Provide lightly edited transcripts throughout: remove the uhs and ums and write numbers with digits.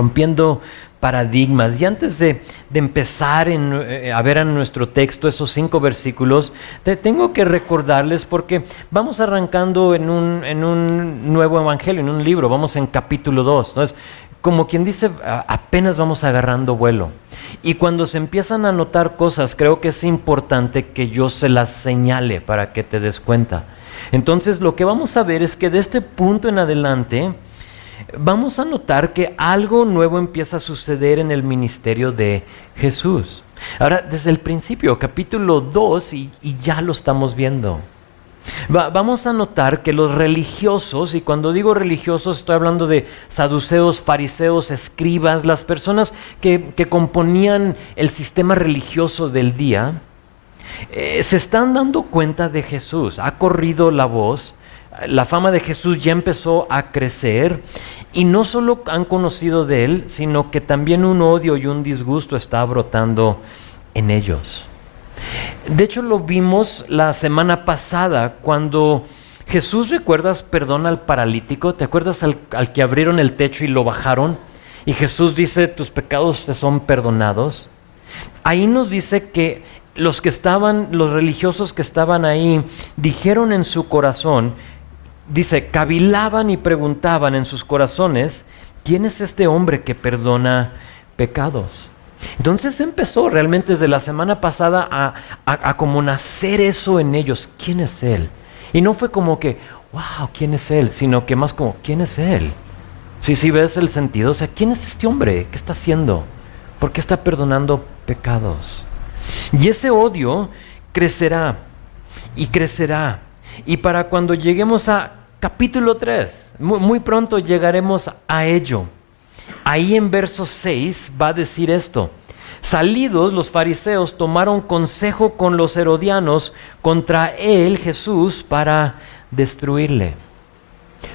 rompiendo paradigmas. Y antes de empezar a ver en nuestro texto esos 5 versículos, tengo que recordarles porque vamos arrancando en un nuevo evangelio, en un libro, vamos en capítulo 2. Entonces, como quien dice, apenas vamos agarrando vuelo. Y cuando se empiezan a notar cosas, creo que es importante que yo se las señale para que te des cuenta. Entonces, lo que vamos a ver es que de este punto en adelante, vamos a notar que algo nuevo empieza a suceder en el ministerio de Jesús. Ahora, desde el principio, capítulo 2, y ya lo estamos viendo. Vamos a notar que los religiosos, y cuando digo religiosos estoy hablando de saduceos, fariseos, escribas, las personas que componían el sistema religioso del día, se están dando cuenta de Jesús. Ha corrido la voz, la fama de Jesús ya empezó a crecer y no solo han conocido de Él, sino que también un odio y un disgusto está brotando en ellos. De hecho, lo vimos la semana pasada cuando Jesús, ¿recuerdas? Perdona al paralítico. ¿Te acuerdas al que abrieron el techo y lo bajaron? Y Jesús dice, tus pecados te son perdonados. Ahí nos dice que los religiosos que estaban ahí, dijeron en su corazón, dice, cavilaban y preguntaban en sus corazones, ¿quién es este hombre que perdona pecados? Entonces empezó realmente desde la semana pasada a como nacer eso en ellos. ¿Quién es Él? Y no fue como que, wow, ¿quién es Él? Sino que más como, ¿quién es Él? Sí, ves el sentido. O sea, ¿quién es este hombre? ¿Qué está haciendo? ¿Por qué está perdonando pecados? Y ese odio crecerá y crecerá. Y para cuando lleguemos a capítulo 3, muy pronto llegaremos a ello. Ahí en verso 6 va a decir esto: salidos los fariseos tomaron consejo con los herodianos contra él, Jesús, para destruirle.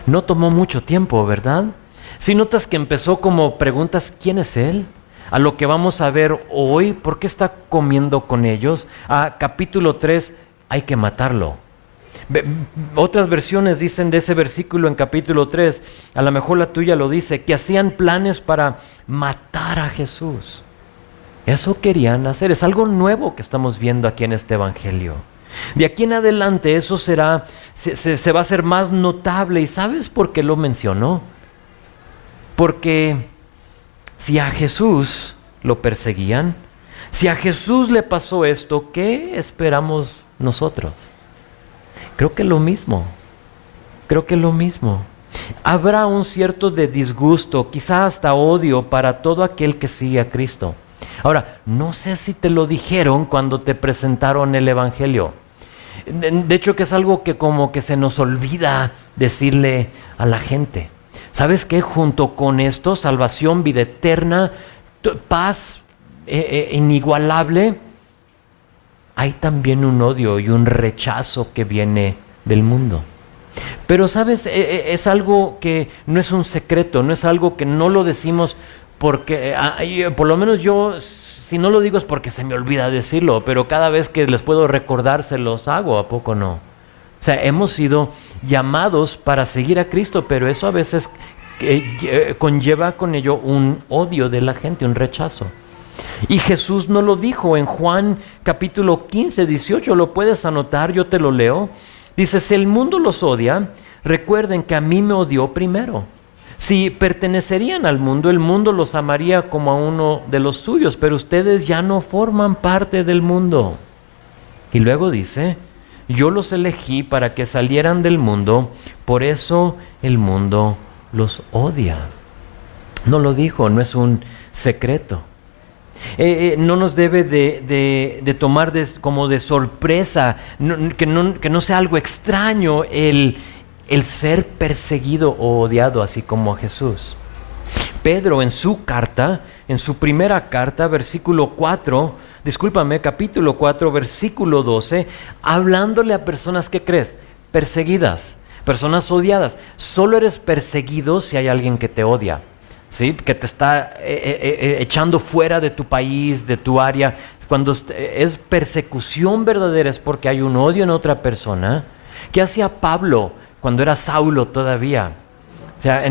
No tomó mucho tiempo, ¿verdad? Si notas que empezó como preguntas, ¿quién es él? A lo que vamos a ver hoy, ¿por qué está comiendo con ellos? A capítulo 3, hay que matarlo. Otras versiones dicen de ese versículo en capítulo 3, a lo mejor la tuya lo dice, que hacían planes para matar a Jesús. Eso querían hacer, es algo nuevo que estamos viendo aquí en este evangelio. De aquí en adelante eso se va a hacer más notable. ¿Y sabes por qué lo mencionó? Porque si a Jesús lo perseguían, si a Jesús le pasó esto, ¿qué esperamos nosotros? Creo que lo mismo. Habrá un cierto de disgusto, quizá hasta odio para todo aquel que sigue a Cristo. Ahora, no sé si te lo dijeron cuando te presentaron el evangelio. De hecho, que es algo que como que se nos olvida decirle a la gente. ¿Sabes qué? Junto con esto, salvación, vida eterna, paz inigualable, hay también un odio y un rechazo que viene del mundo. Pero sabes, es algo que no es un secreto, no es algo que no lo decimos porque, por lo menos yo, si no lo digo es porque se me olvida decirlo, pero cada vez que les puedo recordar se los hago, ¿a poco no? O sea, hemos sido llamados para seguir a Cristo, pero eso a veces conlleva con ello un odio de la gente, un rechazo. Y Jesús no lo dijo en Juan capítulo 15, 18, lo puedes anotar, yo te lo leo. Dice, si el mundo los odia, recuerden que a mí me odió primero. Si pertenecerían al mundo, el mundo los amaría como a uno de los suyos, pero ustedes ya no forman parte del mundo. Y luego dice, yo los elegí para que salieran del mundo, por eso el mundo los odia. No lo dijo, no es un secreto. No nos debe de tomar como de sorpresa, que no sea algo extraño el ser perseguido o odiado así como a Jesús. Pedro en su primera carta, capítulo 4, versículo 12, hablándole a personas que crees, perseguidas, personas odiadas. Solo eres perseguido si hay alguien que te odia. ¿Sí? Que te está echando fuera de tu país, de tu área. Cuando es persecución verdadera es porque hay un odio en otra persona. ¿Qué hacía Pablo cuando era Saulo todavía? O sea,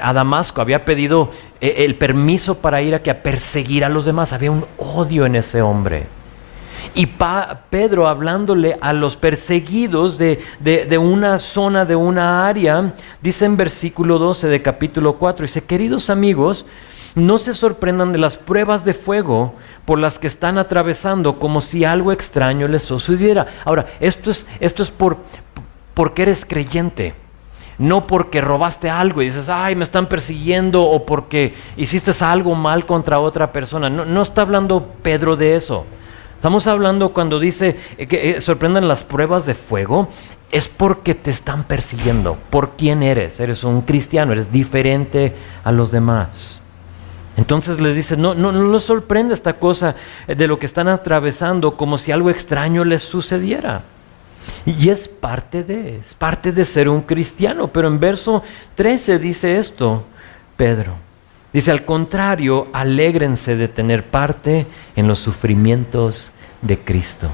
a Damasco había pedido el permiso para ir a perseguir a los demás. Había un odio en ese hombre. Y Pedro, hablándole a los perseguidos de una zona, de una área, dice en versículo 12 de capítulo 4, dice: queridos amigos, no se sorprendan de las pruebas de fuego por las que están atravesando, como si algo extraño les sucediera. Ahora, esto es porque eres creyente. No porque robaste algo y dices, ay, me están persiguiendo, o porque hiciste algo mal contra otra persona. No está hablando Pedro de eso. Estamos hablando cuando dice que sorprendan las pruebas de fuego, es porque te están persiguiendo. ¿Por quién eres? Eres un cristiano, eres diferente a los demás. Entonces les dice, no les sorprende esta cosa de lo que están atravesando, como si algo extraño les sucediera. Y es parte de ser un cristiano. Pero en verso 13 dice esto, Pedro. Dice: al contrario, alégrense de tener parte en los sufrimientos de Cristo.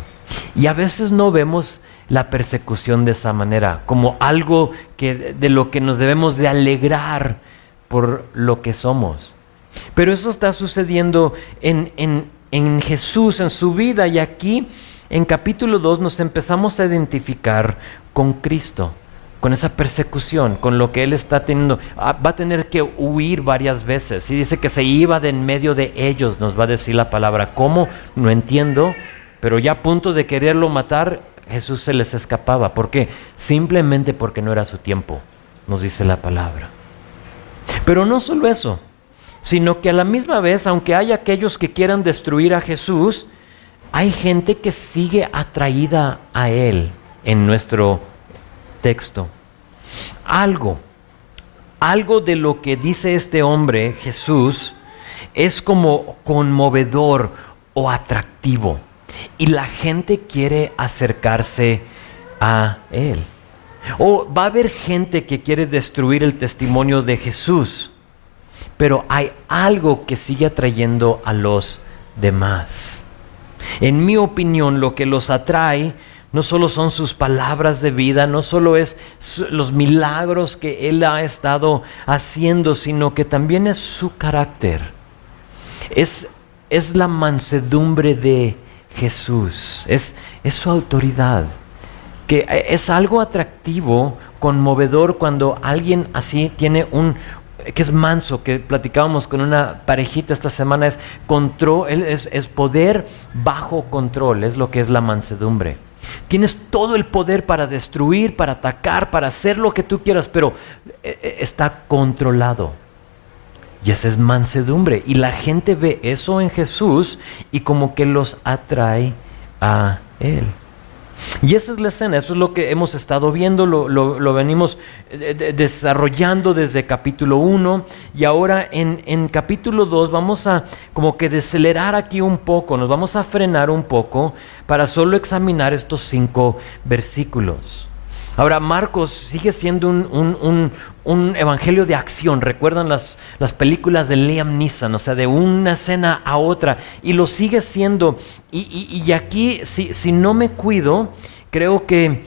Y a veces no vemos la persecución de esa manera, como algo de lo que nos debemos de alegrar por lo que somos. Pero eso está sucediendo en Jesús, en su vida, y aquí en capítulo 2 nos empezamos a identificar con Cristo, con esa persecución, con lo que Él está teniendo. Va a tener que huir varias veces. Y dice que se iba de en medio de ellos, nos va a decir la palabra. ¿Cómo? No entiendo, pero ya a punto de quererlo matar, Jesús se les escapaba. ¿Por qué? Simplemente porque no era su tiempo, nos dice la palabra. Pero no solo eso, sino que a la misma vez, aunque hay aquellos que quieran destruir a Jesús, hay gente que sigue atraída a Él en nuestro texto. Algo de lo que dice este hombre, Jesús, es como conmovedor o atractivo. Y la gente quiere acercarse a Él. O va a haber gente que quiere destruir el testimonio de Jesús. Pero hay algo que sigue atrayendo a los demás. En mi opinión, lo que los atrae no solo son sus palabras de vida, no solo es los milagros que Él ha estado haciendo, sino que también es su carácter. Es la mansedumbre de Jesús, es su autoridad, que es algo atractivo, conmovedor, cuando alguien así tiene que es manso, que platicábamos con una parejita esta semana, es control, es poder bajo control, es lo que es la mansedumbre. Tienes todo el poder para destruir, para atacar, para hacer lo que tú quieras, pero está controlado. Y esa es mansedumbre. Y la gente ve eso en Jesús y como que los atrae a Él. Y esa es la escena, eso es lo que hemos estado viendo, lo venimos desarrollando desde capítulo 1, y ahora en capítulo 2 vamos a como que decelerar aquí un poco, nos vamos a frenar un poco para solo examinar estos 5 versículos. Ahora, Marcos sigue siendo un evangelio de acción. ¿Recuerdan las películas de Liam Neeson? O sea, de una escena a otra. Y lo sigue siendo. Y aquí, si no me cuido, creo que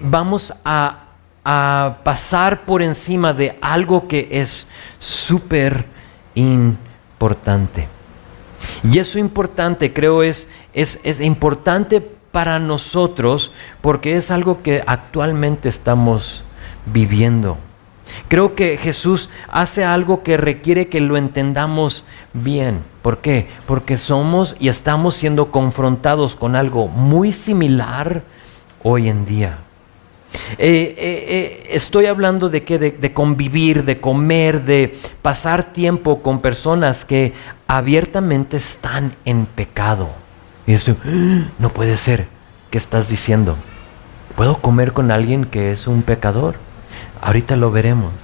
vamos a pasar por encima de algo que es súper importante. Y eso importante, creo, es importante para nosotros, porque es algo que actualmente estamos viviendo. Creo que Jesús hace algo que requiere que lo entendamos bien. ¿Por qué? Porque somos y estamos siendo confrontados con algo muy similar hoy en día. Estoy hablando de qué, de convivir, de comer, de pasar tiempo con personas que abiertamente están en pecado. Y esto, no puede ser. ¿Qué estás diciendo? ¿Puedo comer con alguien que es un pecador? Ahorita lo veremos.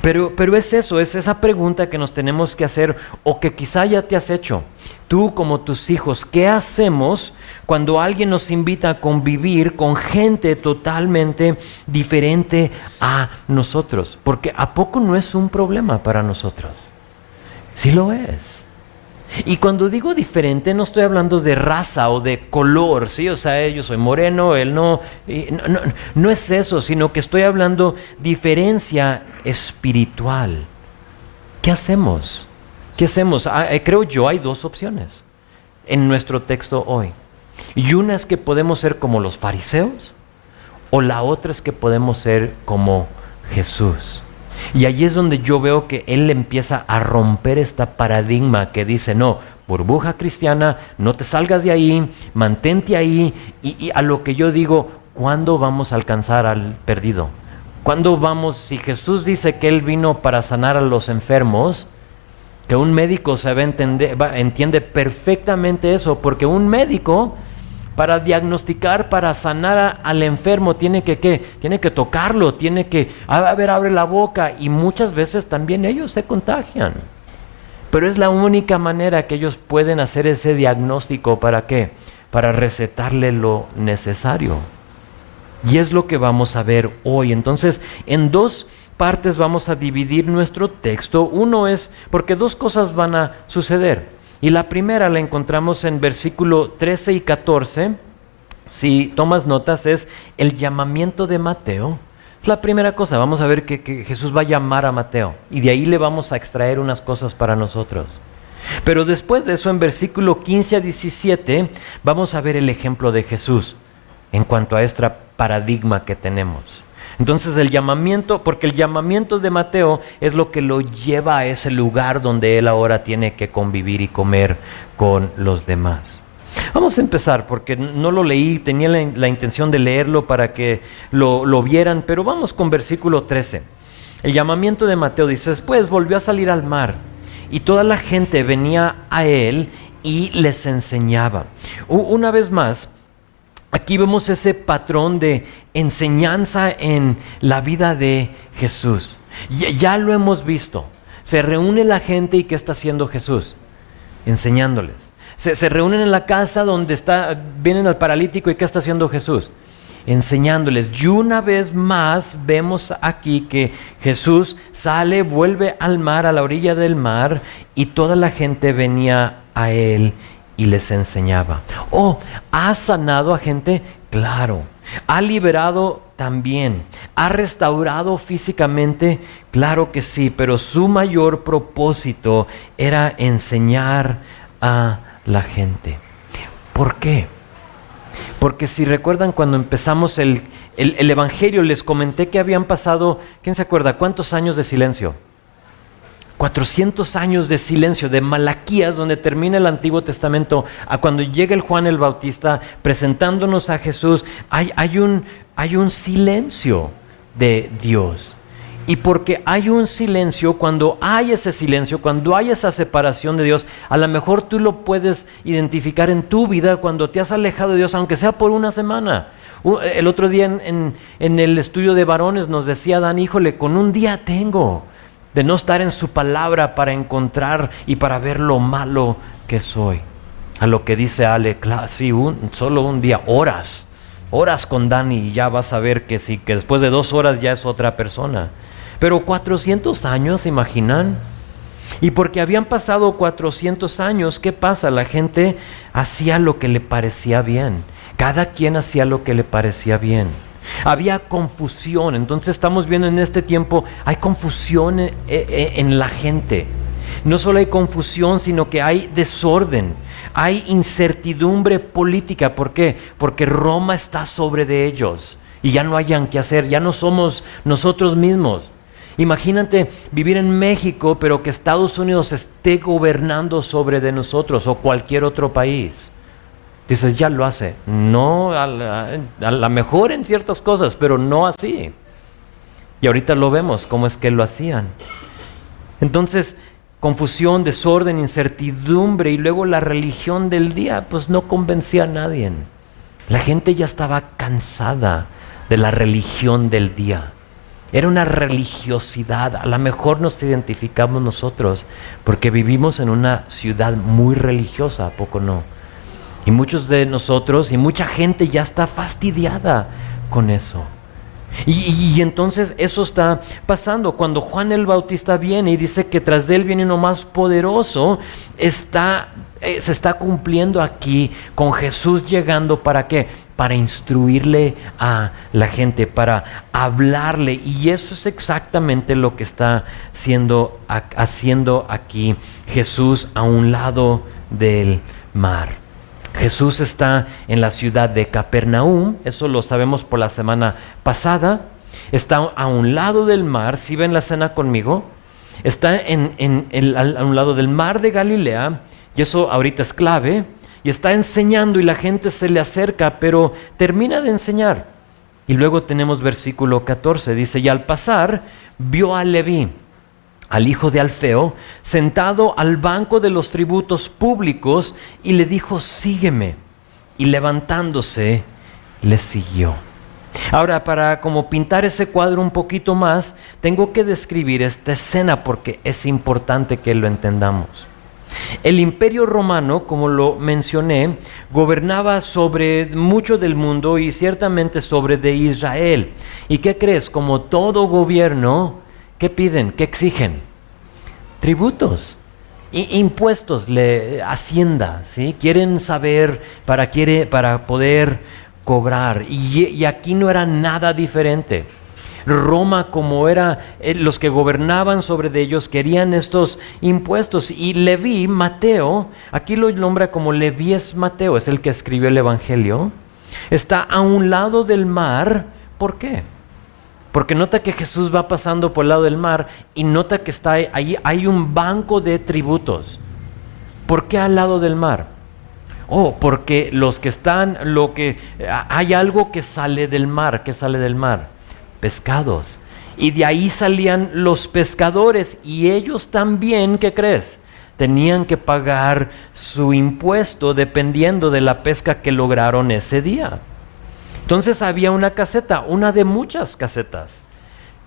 Pero es eso, es esa pregunta que nos tenemos que hacer, o que quizá ya te has hecho, tú como tus hijos. ¿Qué hacemos cuando alguien nos invita a convivir con gente totalmente diferente a nosotros? Porque ¿a poco no es un problema para nosotros? Sí lo es. Y cuando digo diferente, no estoy hablando de raza o de color, ¿sí? O sea, yo soy moreno, él no. No es eso, sino que estoy hablando diferencia espiritual. ¿Qué hacemos? ¿Qué hacemos? Creo yo hay dos opciones en nuestro texto hoy. Y una es que podemos ser como los fariseos, o la otra es que podemos ser como Jesús. Y allí es donde yo veo que Él empieza a romper este paradigma que dice, no, burbuja cristiana, no te salgas de ahí, mantente ahí. Y a lo que yo digo, ¿cuándo vamos a alcanzar al perdido? ¿Cuándo vamos? Si Jesús dice que Él vino para sanar a los enfermos, que un médico entiende perfectamente eso, porque un médico, para diagnosticar, para sanar al enfermo, tiene que tocarlo, tiene que, abre la boca, y muchas veces también ellos se contagian. Pero es la única manera que ellos pueden hacer ese diagnóstico. ¿Para qué? Para recetarle lo necesario. Y es lo que vamos a ver hoy. Entonces, en dos partes vamos a dividir nuestro texto. Uno es, porque dos cosas van a suceder. Y la primera la encontramos en versículo 13 y 14. Si tomas notas, es el llamamiento de Mateo. Es la primera cosa. Vamos a ver que Jesús va a llamar a Mateo. Y de ahí le vamos a extraer unas cosas para nosotros. Pero después de eso, en versículo 15 a 17, vamos a ver el ejemplo de Jesús en cuanto a este paradigma que tenemos. Entonces el llamamiento, porque el llamamiento de Mateo es lo que lo lleva a ese lugar donde él ahora tiene que convivir y comer con los demás. Vamos a empezar porque no lo leí, tenía la intención de leerlo para que lo vieran, pero vamos con versículo 13. El llamamiento de Mateo dice, después volvió a salir al mar y toda la gente venía a él y les enseñaba. Una vez más, aquí vemos ese patrón de enseñanza en la vida de Jesús. Ya lo hemos visto. Se reúne la gente y ¿qué está haciendo Jesús? Enseñándoles. Se reúnen en la casa donde vienen al paralítico y ¿qué está haciendo Jesús? Enseñándoles. Y una vez más vemos aquí que Jesús sale, vuelve al mar, a la orilla del mar, y toda la gente venía a él y les enseñaba. ¿Ha sanado a gente? Claro. ¿Ha liberado? También. ¿Ha restaurado físicamente? Claro que sí, pero su mayor propósito era enseñar a la gente. ¿Por qué? Porque si recuerdan cuando empezamos el Evangelio, les comenté que habían pasado, ¿quién se acuerda? ¿Cuántos años de silencio? 400 años de silencio, de Malaquías, donde termina el Antiguo Testamento, a cuando llega el Juan el Bautista presentándonos a Jesús, hay un silencio de Dios. Y porque hay un silencio, cuando hay ese silencio, cuando hay esa separación de Dios, a lo mejor tú lo puedes identificar en tu vida cuando te has alejado de Dios, aunque sea por una semana. El otro día en el estudio de varones nos decía Dan, híjole, con un día tengo de no estar en su palabra para encontrar y para ver lo malo que soy. A lo que dice Ale, sí, solo un día, horas con Dani, y ya vas a ver que sí, que después de 2 horas ya es otra persona. Pero 400 años, ¿se imaginan? Y porque habían pasado 400 años, ¿qué pasa? La gente hacía lo que le parecía bien. Cada quien hacía lo que le parecía bien. Había confusión. Entonces estamos viendo en este tiempo, hay confusión en la gente. No solo hay confusión, sino que hay desorden. Hay incertidumbre política. ¿Por qué? Porque Roma está sobre de ellos y ya no hayan qué hacer, ya no somos nosotros mismos. Imagínate vivir en México, pero que Estados Unidos esté gobernando sobre de nosotros o cualquier otro país. Dices, ya lo hace. No, a lo mejor en ciertas cosas, pero no así. Y ahorita lo vemos, cómo es que lo hacían. Entonces, confusión, desorden, incertidumbre, y luego la religión del día, pues no convencía a nadie. La gente ya estaba cansada de la religión del día. Era una religiosidad. A lo mejor nos identificamos nosotros porque vivimos en una ciudad muy religiosa, ¿a poco no? Y muchos de nosotros y mucha gente ya está fastidiada con eso. Y entonces eso está pasando. Cuando Juan el Bautista viene y dice que tras de él viene uno más poderoso, se está cumpliendo aquí con Jesús llegando, ¿para qué? Para instruirle a la gente, para hablarle. Y eso es exactamente lo que está haciendo aquí Jesús a un lado del mar. Jesús está en la ciudad de Capernaum, eso lo sabemos por la semana pasada. Está a un lado del mar, si ven la escena conmigo, está a un lado del mar de Galilea, y eso ahorita es clave, y está enseñando y la gente se le acerca, pero termina de enseñar. Y luego tenemos versículo 14, dice, y al pasar vio a Leví, al hijo de Alfeo, sentado al banco de los tributos públicos, y le dijo, sígueme. Y levantándose, le siguió. Ahora, para como pintar ese cuadro un poquito más, tengo que describir esta escena porque es importante que lo entendamos. El Imperio Romano, como lo mencioné, gobernaba sobre mucho del mundo y ciertamente sobre de Israel. ¿Y qué crees? Como todo gobierno, ¿qué piden? ¿Qué exigen? Tributos, impuestos, hacienda, ¿sí? Quieren saber para poder cobrar. Y aquí no era nada diferente. Roma, como era los que gobernaban sobre de ellos, querían estos impuestos. Y Leví, Mateo, aquí lo nombra como Leví es Mateo, es el que escribió el Evangelio, está a un lado del mar. ¿Por qué? Porque nota que Jesús va pasando por el lado del mar y nota que está ahí, hay un banco de tributos. ¿Por qué al lado del mar? Porque hay algo que sale del mar. ¿Qué sale del mar? Pescados. Y de ahí salían los pescadores y ellos también, ¿qué crees? Tenían que pagar su impuesto dependiendo de la pesca que lograron ese día. Entonces había una caseta, una de muchas casetas.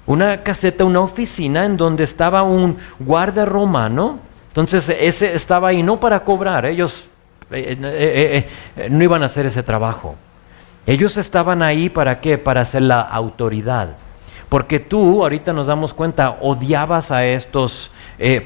Una caseta, una oficina en donde estaba un guardia romano. Entonces ese estaba ahí no para cobrar, ellos no iban a hacer ese trabajo. Ellos estaban ahí ¿para qué? Para ser la autoridad. Porque tú, ahorita nos damos cuenta, odiabas a estos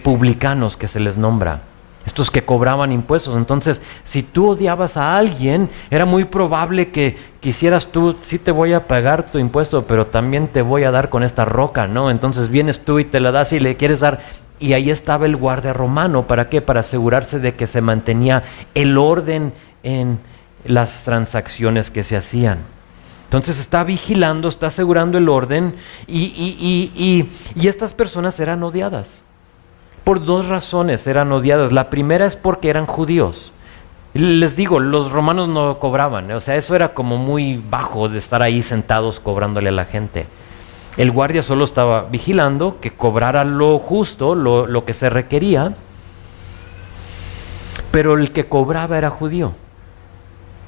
publicanos que se les nombra. Estos que cobraban impuestos. Entonces, si tú odiabas a alguien, era muy probable que quisieras tú, sí te voy a pagar tu impuesto, pero también te voy a dar con esta roca, ¿no? Entonces vienes tú y te la das y le quieres dar. Y ahí estaba el guardia romano. ¿Para qué? Para asegurarse de que se mantenía el orden en las transacciones que se hacían. Entonces está vigilando, está asegurando el orden y estas personas eran odiadas. Por dos razones eran odiadas. La primera es porque eran judíos. Les digo, los romanos no cobraban, o sea, eso era como muy bajo de estar ahí sentados cobrándole a la gente. El guardia solo estaba vigilando que cobrara lo justo, lo que se requería, pero el que cobraba era judío.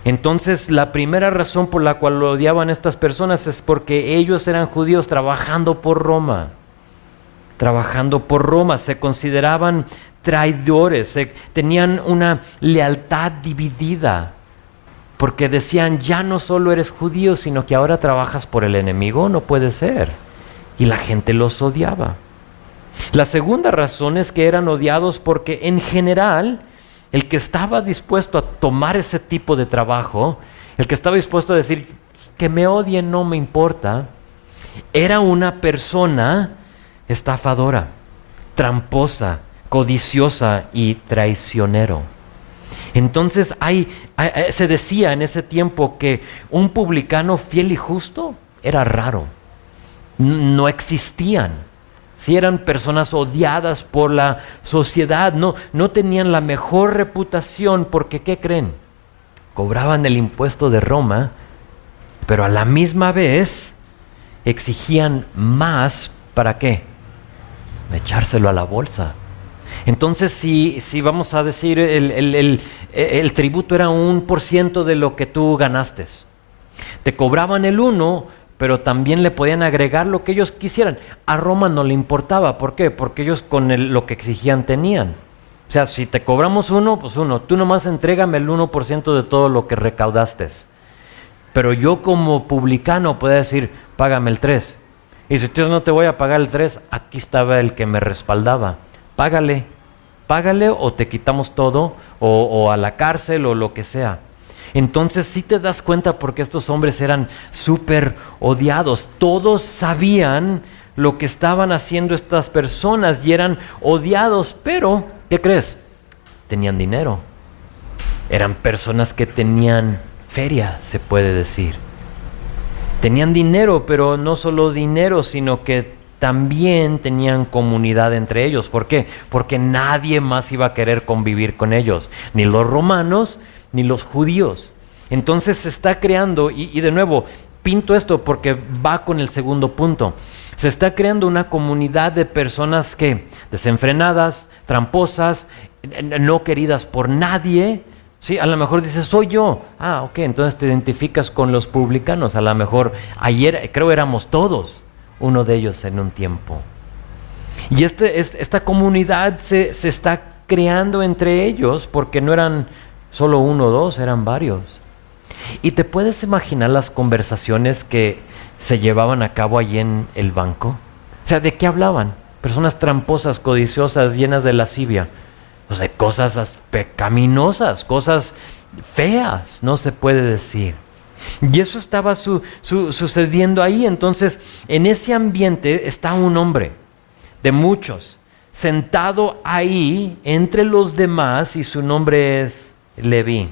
Entonces, la primera razón por la cual lo odiaban estas personas es porque ellos eran judíos trabajando por Roma. Se consideraban traidores, tenían una lealtad dividida, porque decían, ya no solo eres judío, sino que ahora trabajas por el enemigo, no puede ser. Y la gente los odiaba. La segunda razón es que eran odiados porque en general, el que estaba dispuesto a tomar ese tipo de trabajo, el que estaba dispuesto a decir, que me odien no me importa, era una persona estafadora, tramposa, codiciosa y traicionero. Entonces se decía en ese tiempo que un publicano fiel y justo era raro. No existían. Sí, eran personas odiadas por la sociedad, no tenían la mejor reputación porque, ¿qué creen? Cobraban el impuesto de Roma, pero a la misma vez exigían más, ¿para qué? Echárselo a la bolsa. Entonces, si vamos a decir, el tributo era 1% de lo que tú ganaste. Te cobraban el 1%, pero también le podían agregar lo que ellos quisieran. A Roma no le importaba. ¿Por qué? Porque ellos con lo que exigían tenían. O sea, si te cobramos 1, pues 1. Tú nomás entrégame el 1% de todo lo que recaudaste. Pero yo como publicano puedo decir, págame el 3. Y si yo no te voy a pagar el 3, aquí estaba el que me respaldaba. Págale o te quitamos todo, o a la cárcel o lo que sea. Entonces sí te das cuenta porque estos hombres eran súper odiados. Todos sabían lo que estaban haciendo estas personas y eran odiados, pero ¿qué crees? Tenían dinero. Eran personas que tenían feria, se puede decir. Tenían dinero, pero no solo dinero, sino que también tenían comunidad entre ellos. ¿Por qué? Porque nadie más iba a querer convivir con ellos, ni los romanos, ni los judíos. Entonces se está creando, y de nuevo, pinto esto porque va con el segundo punto. Se está creando una comunidad de personas que, desenfrenadas, tramposas, no queridas por nadie. Sí, a lo mejor dices, soy yo. Ah, ok, entonces te identificas con los publicanos. A lo mejor ayer, creo éramos todos uno de ellos en un tiempo. Y esta comunidad se está creando entre ellos porque no eran solo uno o dos, eran varios. Y te puedes imaginar las conversaciones que se llevaban a cabo allí en el banco. O sea, ¿de qué hablaban? Personas tramposas, codiciosas, llenas de lascivia. O sea, cosas pecaminosas, cosas feas, no se puede decir. Y eso estaba sucediendo ahí. Entonces, en ese ambiente está un hombre de muchos, sentado ahí entre los demás, y su nombre es Leví.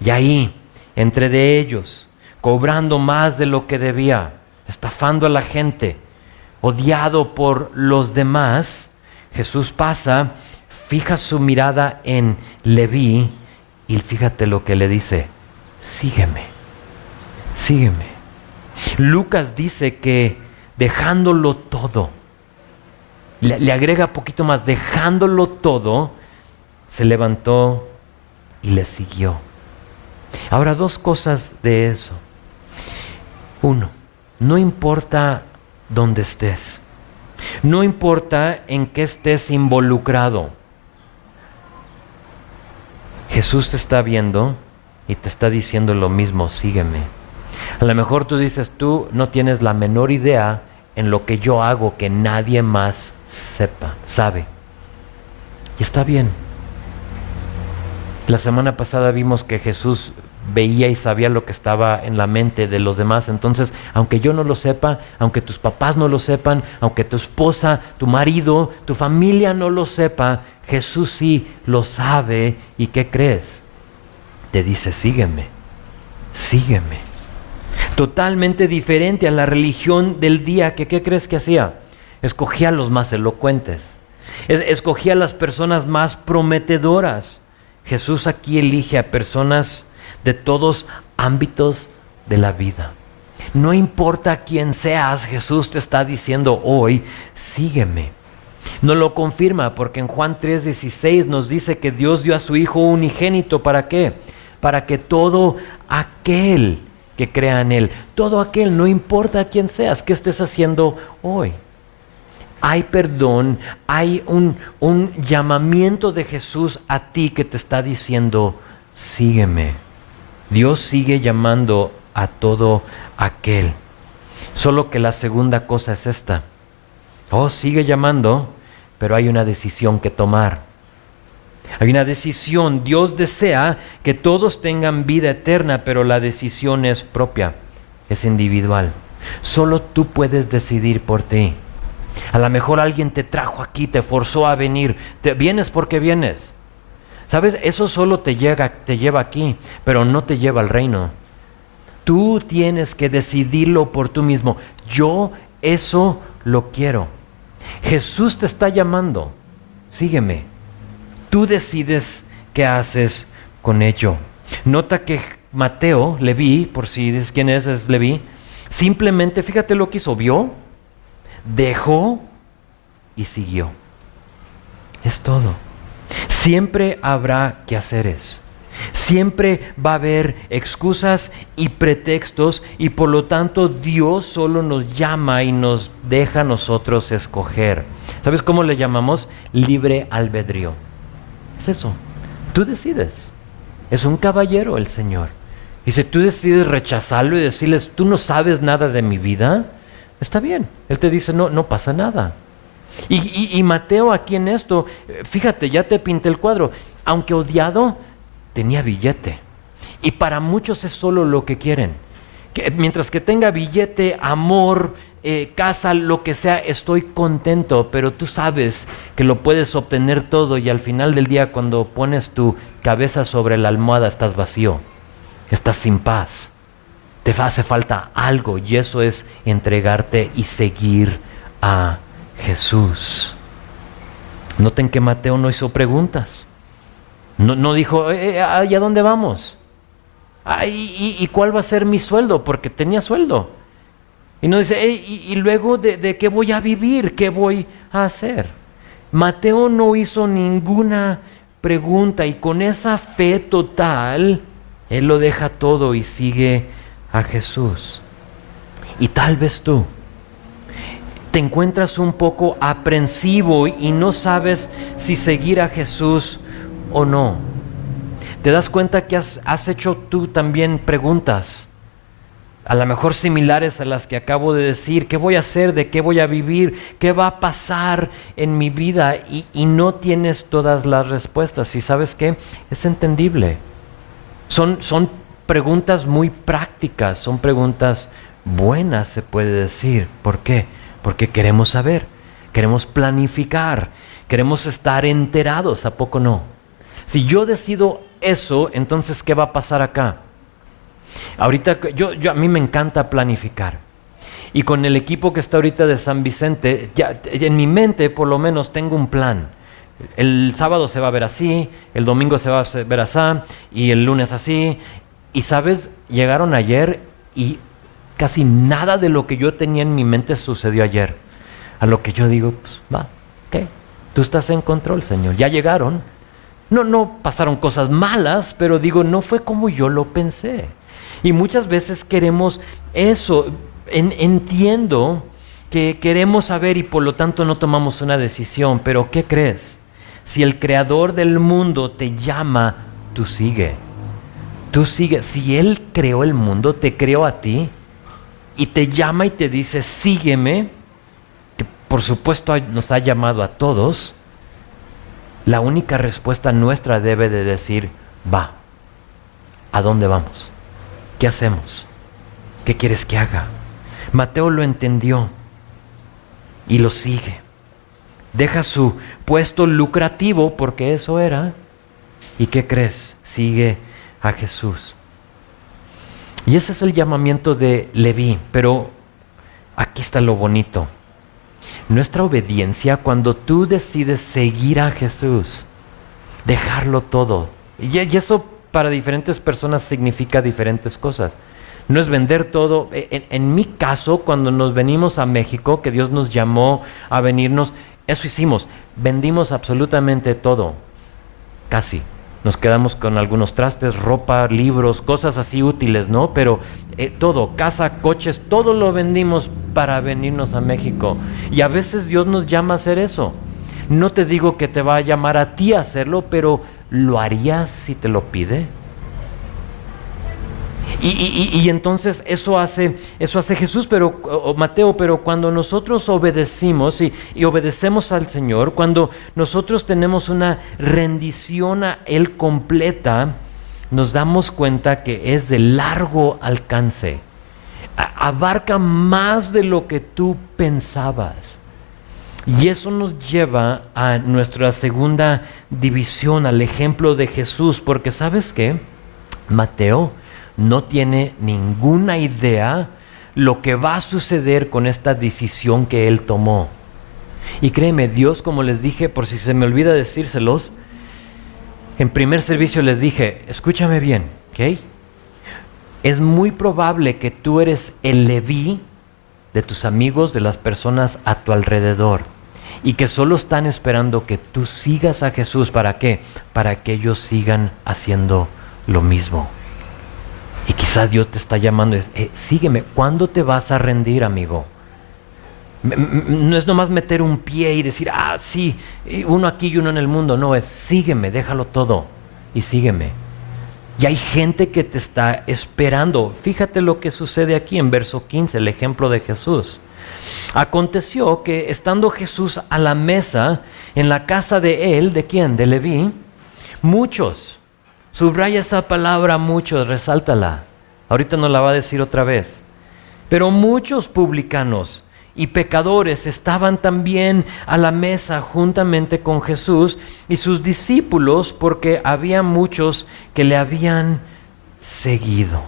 Y ahí, entre de ellos, cobrando más de lo que debía, estafando a la gente, odiado por los demás, Jesús pasa, fija su mirada en Leví y fíjate lo que le dice: sígueme, sígueme. Lucas dice que dejándolo todo, le agrega poquito más, dejándolo todo, se levantó y le siguió. Ahora, dos cosas de eso. Uno, no importa dónde estés, no importa en qué estés involucrado, Jesús te está viendo y te está diciendo lo mismo: sígueme. A lo mejor tú dices, tú no tienes la menor idea en lo que yo hago que nadie más sabe. Y está bien. La semana pasada vimos que Jesús veía y sabía lo que estaba en la mente de los demás. Entonces, aunque yo no lo sepa, aunque tus papás no lo sepan, aunque tu esposa, tu marido, tu familia no lo sepa, Jesús sí lo sabe. ¿Y qué crees? Te dice: sígueme, sígueme. Totalmente diferente a la religión del día, que ¿qué crees que hacía? Escogía a los más elocuentes, escogía a las personas más prometedoras. Jesús aquí elige a personas de todos ámbitos de la vida. No importa quién seas, Jesús te está diciendo hoy: sígueme. Nos lo confirma porque en Juan 3:16 nos dice que Dios dio a su Hijo unigénito. ¿Para qué? Para que todo aquel que crea en Él, todo aquel, no importa quién seas, qué estés haciendo hoy, hay perdón, hay un llamamiento de Jesús a ti que te está diciendo: sígueme. Dios sigue llamando a todo aquel. Solo que la segunda cosa es esta: sigue llamando, pero hay una decisión que tomar. Hay una decisión. Dios desea que todos tengan vida eterna, pero la decisión es propia, es individual. Solo tú puedes decidir por ti. A lo mejor alguien te trajo aquí, te forzó a venir. Vienes porque vienes. ¿Sabes? Eso solo te lleva aquí, pero no te lleva al reino. Tú tienes que decidirlo por tú mismo. Yo eso lo quiero. Jesús te está llamando: sígueme. Tú decides qué haces con ello. Nota que Mateo, Leví, por si dices quién es Leví, simplemente, fíjate lo que hizo: vio, dejó y siguió. Es todo. Siempre habrá quehaceres. Siempre va a haber excusas y pretextos, y por lo tanto Dios solo nos llama y nos deja a nosotros escoger. ¿Sabes cómo le llamamos? Libre albedrío. Es eso. Tú decides. Es un caballero el Señor. Y si tú decides rechazarlo y decirles, tú no sabes nada de mi vida, está bien. Él te dice, no, no pasa nada. Y Mateo aquí en esto, fíjate, ya te pinté el cuadro. Aunque odiado, tenía billete. Y para muchos es solo lo que quieren. Mientras que tenga billete, amor, casa, lo que sea, estoy contento. Pero tú sabes que lo puedes obtener todo y al final del día, cuando pones tu cabeza sobre la almohada, estás vacío. Estás sin paz, te hace falta algo, y eso es entregarte y seguir a Jesús. Noten que Mateo no hizo preguntas, no dijo, ¿y a dónde vamos? ¿Y cuál va a ser mi sueldo? Porque tenía sueldo. Y no dice, ¿y luego de qué voy a vivir? ¿Qué voy a hacer? Mateo no hizo ninguna pregunta, y con esa fe total, él lo deja todo y sigue a Jesús. Y tal vez tú te encuentras un poco aprensivo y no sabes si seguir a Jesús o no. Te das cuenta que has hecho tú también preguntas, a lo mejor similares a las que acabo de decir. ¿Qué voy a hacer? ¿De qué voy a vivir? ¿Qué va a pasar en mi vida? Y no tienes todas las respuestas. ¿Y sabes qué? Es entendible. Son preguntas muy prácticas, son preguntas buenas, se puede decir. ¿Por qué? Porque queremos saber, queremos planificar, queremos estar enterados, ¿a poco no? Si yo decido eso, entonces ¿qué va a pasar acá? Ahorita a mí me encanta planificar. Y con el equipo que está ahorita de San Vicente, ya, en mi mente por lo menos tengo un plan. El sábado se va a ver así, el domingo se va a ver así, y el lunes así. Y sabes, llegaron ayer y casi nada de lo que yo tenía en mi mente sucedió ayer. A lo que yo digo, pues va, ¿qué? Tú estás en control, Señor. Ya llegaron. No pasaron cosas malas, pero digo, no fue como yo lo pensé. Y muchas veces queremos eso. Entiendo que queremos saber y por lo tanto no tomamos una decisión, pero ¿qué crees? Si el creador del mundo te llama, tú sigue. Tú sigue. Si Él creó el mundo, te creó a ti y te llama y te dice, sígueme, que por supuesto nos ha llamado a todos, la única respuesta nuestra debe de decir, va. ¿A dónde vamos? ¿Qué hacemos? ¿Qué quieres que haga? Mateo lo entendió y lo sigue. Deja su puesto lucrativo, porque eso era, ¿y qué crees? Sigue a Jesús. Y ese es el llamamiento de Leví, pero aquí está lo bonito. Nuestra obediencia, cuando tú decides seguir a Jesús, dejarlo todo, y eso para diferentes personas significa diferentes cosas. No es vender todo. En mi caso, cuando nos venimos a México, que Dios nos llamó a venirnos, eso hicimos. Vendimos absolutamente todo, casi. Nos quedamos con algunos trastes, ropa, libros, cosas así útiles, ¿no? Pero todo, casa, coches, todo lo vendimos para venirnos a México. Y a veces Dios nos llama a hacer eso. No te digo que te va a llamar a ti a hacerlo, pero ¿lo harías si te lo pide? Y entonces eso hace Jesús, o Mateo, pero cuando nosotros obedecimos y obedecemos al Señor, cuando nosotros tenemos una rendición a Él completa, nos damos cuenta que es de largo alcance, abarca más de lo que tú pensabas. Y eso nos lleva a nuestra segunda división, al ejemplo de Jesús, porque ¿sabes qué? Mateo no tiene ninguna idea lo que va a suceder con esta decisión que él tomó. Y créeme, Dios, como les dije, por si se me olvida decírselos, en primer servicio les dije, escúchame bien, ¿ok? Es muy probable que tú eres el Leví de tus amigos, de las personas a tu alrededor, y que solo están esperando que tú sigas a Jesús. ¿Para qué? Para que ellos sigan haciendo lo mismo. Y quizá Dios te está llamando, sígueme. ¿Cuándo te vas a rendir, amigo? No es nomás meter un pie y decir, sí, uno aquí y uno en el mundo. No, es sígueme, déjalo todo y sígueme. Y hay gente que te está esperando. Fíjate lo que sucede aquí en verso 15, el ejemplo de Jesús. Aconteció que estando Jesús a la mesa en la casa de él, ¿de quién? De Leví, muchos, subraya esa palabra muchos, resáltala. Ahorita nos la va a decir otra vez. Pero muchos publicanos y pecadores estaban también a la mesa juntamente con Jesús y sus discípulos, porque había muchos que le habían seguido.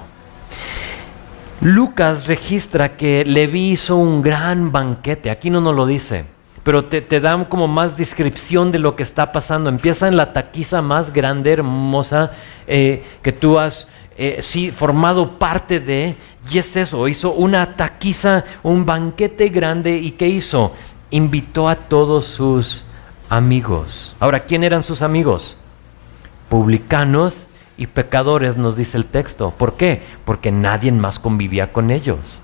Lucas registra que Leví hizo un gran banquete. Aquí no nos lo dice, pero te dan como más descripción de lo que está pasando. Empieza en la taquiza más grande, hermosa, que tú has formado parte de, y es eso, hizo una taquiza, un banquete grande. ¿Y qué hizo? Invitó a todos sus amigos. Ahora, ¿quién eran sus amigos? Publicanos y pecadores, nos dice el texto. ¿Por qué? Porque nadie más convivía con ellos.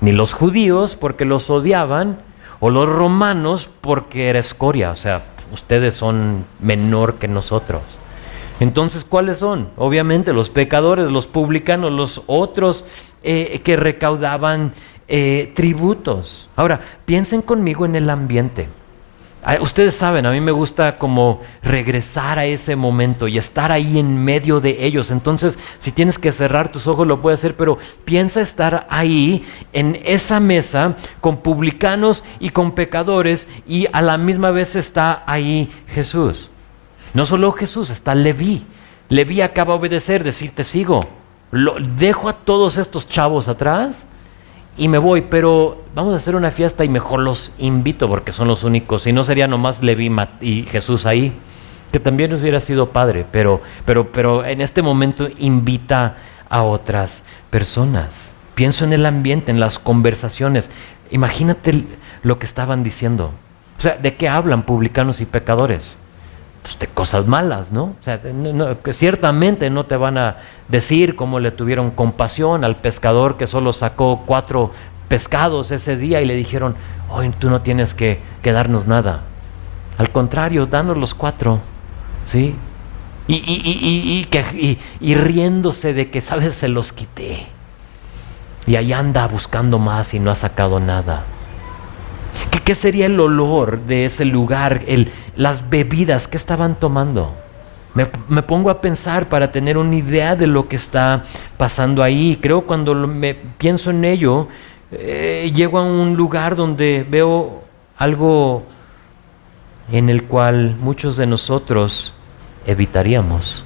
Ni los judíos, porque los odiaban, o los romanos, porque era escoria. O sea, ustedes son menor que nosotros. Entonces, ¿cuáles son? Obviamente los pecadores, los publicanos, los otros que recaudaban tributos. Ahora, piensen conmigo en el ambiente. Ustedes saben, a mí me gusta como regresar a ese momento y estar ahí en medio de ellos. Entonces, si tienes que cerrar tus ojos, lo puedes hacer, pero piensa estar ahí en esa mesa con publicanos y con pecadores, y a la misma vez está ahí Jesús. No solo Jesús, está Leví. Leví acaba de obedecer, decir, te sigo. Dejo a todos estos chavos atrás y me voy, pero vamos a hacer una fiesta y mejor los invito porque son los únicos. Si no, sería nomás Leví y Jesús ahí, que también hubiera sido padre, pero en este momento invita a otras personas. Pienso en el ambiente, en las conversaciones. Imagínate lo que estaban diciendo. O sea, ¿de qué hablan publicanos y pecadores? Pues de cosas malas, ¿no? O sea, que ciertamente no te van a decir cómo le tuvieron compasión al pescador que solo sacó 4 pescados ese día y le dijeron, hoy tú no tienes que darnos nada. Al contrario, danos los 4, ¿sí? Y riéndose de que, ¿sabes? Se los quité. Y ahí anda buscando más y no ha sacado nada. ¿Qué sería el olor de ese lugar? Las bebidas que estaban tomando. Me pongo a pensar para tener una idea de lo que está pasando ahí. Creo cuando pienso en ello, llego a un lugar donde veo algo en el cual muchos de nosotros evitaríamos.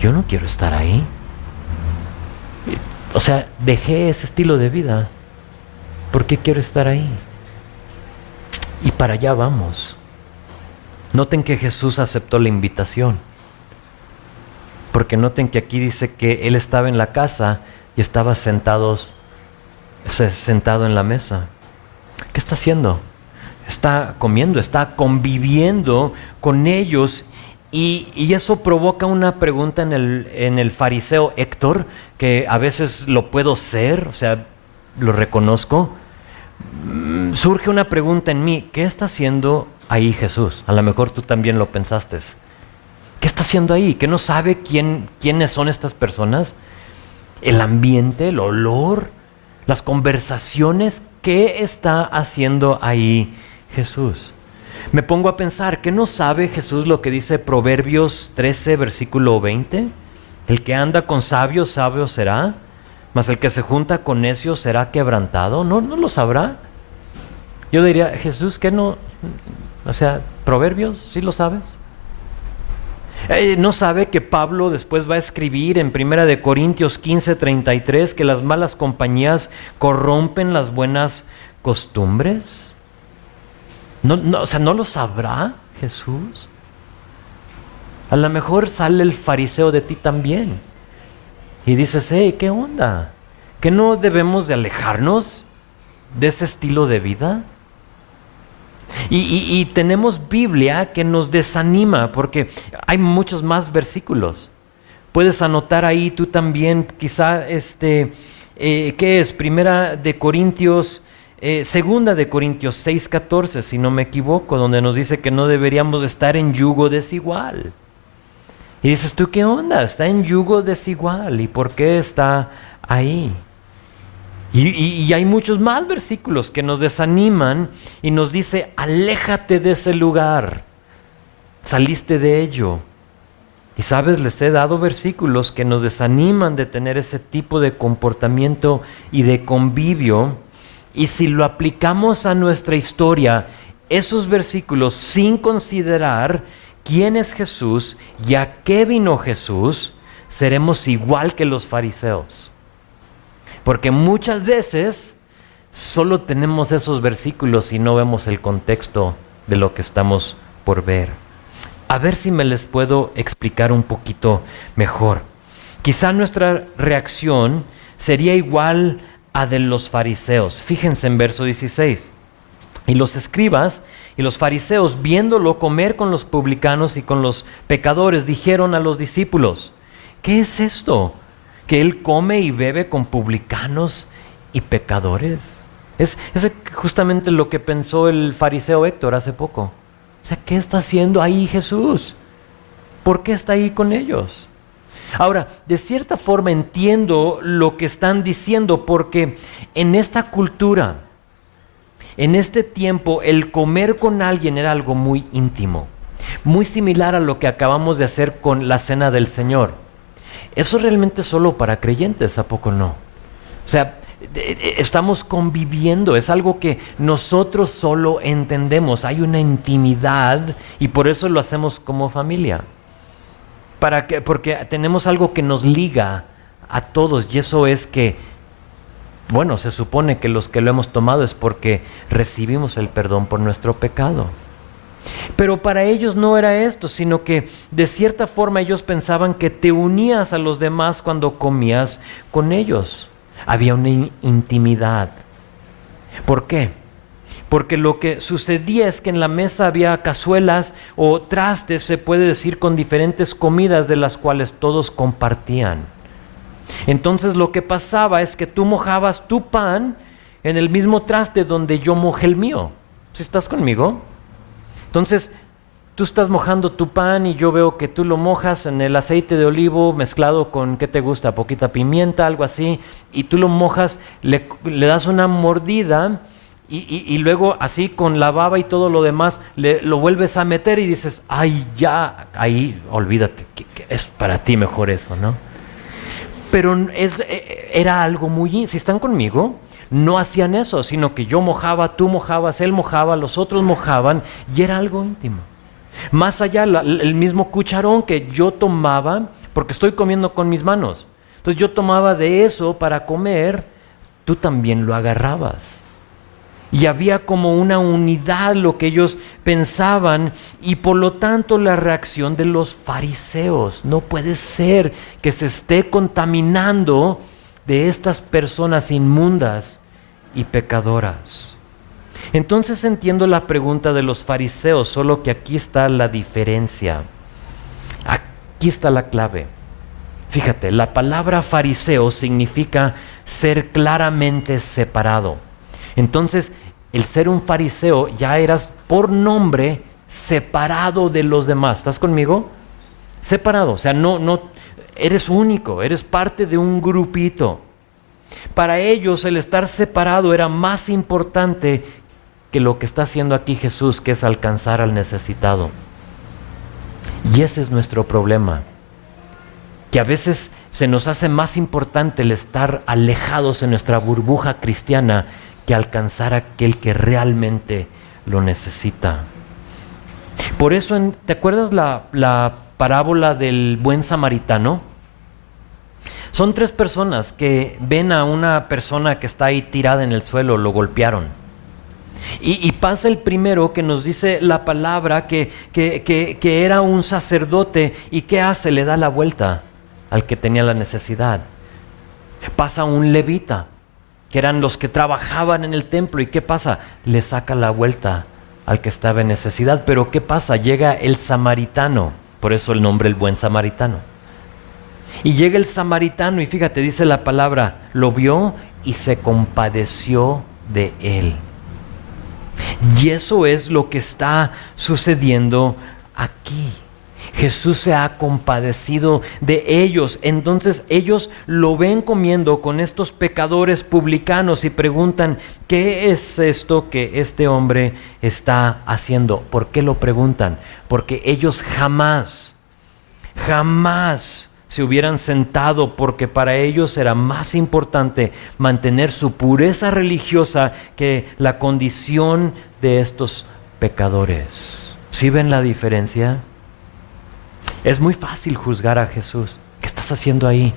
Yo no quiero estar ahí. O sea, dejé ese estilo de vida. ¿Por qué quiero estar ahí? Y para allá vamos. Noten que Jesús aceptó la invitación. Porque noten que aquí dice que Él estaba en la casa y estaba sentado en la mesa. ¿Qué está haciendo? Está comiendo, está conviviendo con ellos. Y eso provoca una pregunta en el fariseo Héctor, que a veces lo puedo ser, o sea, lo reconozco. Surge una pregunta en mí, ¿qué está haciendo ahí Jesús? A lo mejor tú también lo pensaste. ¿Qué está haciendo ahí? ¿Que no sabe quiénes son estas personas? El ambiente, el olor, las conversaciones, ¿qué está haciendo ahí Jesús? Me pongo a pensar, ¿qué no sabe Jesús lo que dice Proverbios 13, versículo 20? El que anda con sabios, sabio será, mas el que se junta con necios será quebrantado. ¿No lo sabrá? Yo diría, Jesús, ¿qué no? O sea, Proverbios, ¿sí lo sabes? ¿No sabe que Pablo después va a escribir en 1 Corintios 15, 33 que las malas compañías corrompen las buenas costumbres? O sea, ¿no lo sabrá Jesús? A lo mejor sale el fariseo de ti también y dices, hey, ¿qué onda? ¿Que no debemos de alejarnos de ese estilo de vida? Y tenemos Biblia que nos desanima porque hay muchos más versículos. Puedes anotar ahí tú también, quizá, ¿qué es? Segunda de Corintios 6:14, si no me equivoco, donde nos dice que no deberíamos estar en yugo desigual. Y dices tú, ¿qué onda? Está en yugo desigual. ¿Y por qué está ahí? Y hay muchos más versículos que nos desaniman y nos dice, aléjate de ese lugar. Saliste de ello. Y sabes, les he dado versículos que nos desaniman de tener ese tipo de comportamiento y de convivio. Y si lo aplicamos a nuestra historia, esos versículos sin considerar quién es Jesús y a qué vino Jesús, seremos igual que los fariseos. Porque muchas veces solo tenemos esos versículos y no vemos el contexto de lo que estamos por ver. A ver si me les puedo explicar un poquito mejor. Quizá nuestra reacción sería igual a de los fariseos. Fíjense en verso 16. Y los escribas y los fariseos, viéndolo comer con los publicanos y con los pecadores, dijeron a los discípulos, ¿qué es esto? ¿Que él come y bebe con publicanos y pecadores? Es justamente lo que pensó el fariseo Héctor hace poco. O sea, ¿qué está haciendo ahí Jesús? ¿Por qué está ahí con ellos? Ahora, de cierta forma entiendo lo que están diciendo, porque en esta cultura, en este tiempo, el comer con alguien era algo muy íntimo, muy similar a lo que acabamos de hacer con la cena del Señor. Eso realmente es solo para creyentes, ¿a poco no? O sea, estamos conviviendo, es algo que nosotros solo entendemos, hay una intimidad y por eso lo hacemos como familia. Porque tenemos algo que nos liga a todos y eso es que, bueno, se supone que los que lo hemos tomado es porque recibimos el perdón por nuestro pecado. Pero para ellos no era esto, sino que de cierta forma ellos pensaban que te unías a los demás cuando comías con ellos. Había una intimidad. ¿Por qué? Porque lo que sucedía es que en la mesa había cazuelas o trastes, se puede decir, con diferentes comidas de las cuales todos compartían. Entonces lo que pasaba es que tú mojabas tu pan en el mismo traste donde yo mojé el mío. ¿Sí estás conmigo? Entonces, tú estás mojando tu pan y yo veo que tú lo mojas en el aceite de olivo mezclado con, ¿qué te gusta? Poquita pimienta, algo así, y tú lo mojas, le das una mordida y luego así con la baba y todo lo demás lo vuelves a meter y dices, ay, ya, ahí, olvídate, que es para ti mejor eso, ¿no? Pero era algo muy, si están conmigo, no hacían eso, sino que yo mojaba, tú mojabas, él mojaba, los otros mojaban y era algo íntimo. Más allá, el mismo cucharón que yo tomaba, porque estoy comiendo con mis manos. Entonces yo tomaba de eso para comer, tú también lo agarrabas. Y había como una unidad lo que ellos pensaban y por lo tanto la reacción de los fariseos. No puede ser que se esté contaminando de estas personas inmundas y pecadoras. Entonces entiendo la pregunta de los fariseos, solo que aquí está la diferencia. Aquí está la clave. Fíjate, la palabra fariseo significa ser claramente separado. Entonces, el ser un fariseo ya eras por nombre separado de los demás. ¿Estás conmigo? Separado, o sea, no eres único, eres parte de un grupito. Para ellos el estar separado era más importante que lo que está haciendo aquí Jesús, que es alcanzar al necesitado. Y ese es nuestro problema, que a veces se nos hace más importante el estar alejados en nuestra burbuja cristiana que alcanzar a aquel que realmente lo necesita. Por eso, ¿te acuerdas la parábola del buen samaritano? Son 3 personas que ven a una persona que está ahí tirada en el suelo, lo golpearon. Y pasa el primero que nos dice la palabra que era un sacerdote y ¿qué hace? Le da la vuelta al que tenía la necesidad. Pasa un levita, que eran los que trabajaban en el templo, y ¿qué pasa? Le saca la vuelta al que estaba en necesidad. Pero ¿qué pasa? Llega el samaritano, por eso el nombre el buen samaritano. Y llega el samaritano y fíjate, dice la palabra, lo vio y se compadeció de él. Y eso es lo que está sucediendo aquí. Jesús se ha compadecido de ellos. Entonces ellos lo ven comiendo con estos pecadores publicanos y preguntan, ¿qué es esto que este hombre está haciendo? ¿Por qué lo preguntan? Porque ellos jamás se hubieran sentado, porque para ellos era más importante mantener su pureza religiosa que la condición de estos pecadores. ¿Sí ven la diferencia? Es muy fácil juzgar a Jesús. ¿Qué estás haciendo ahí?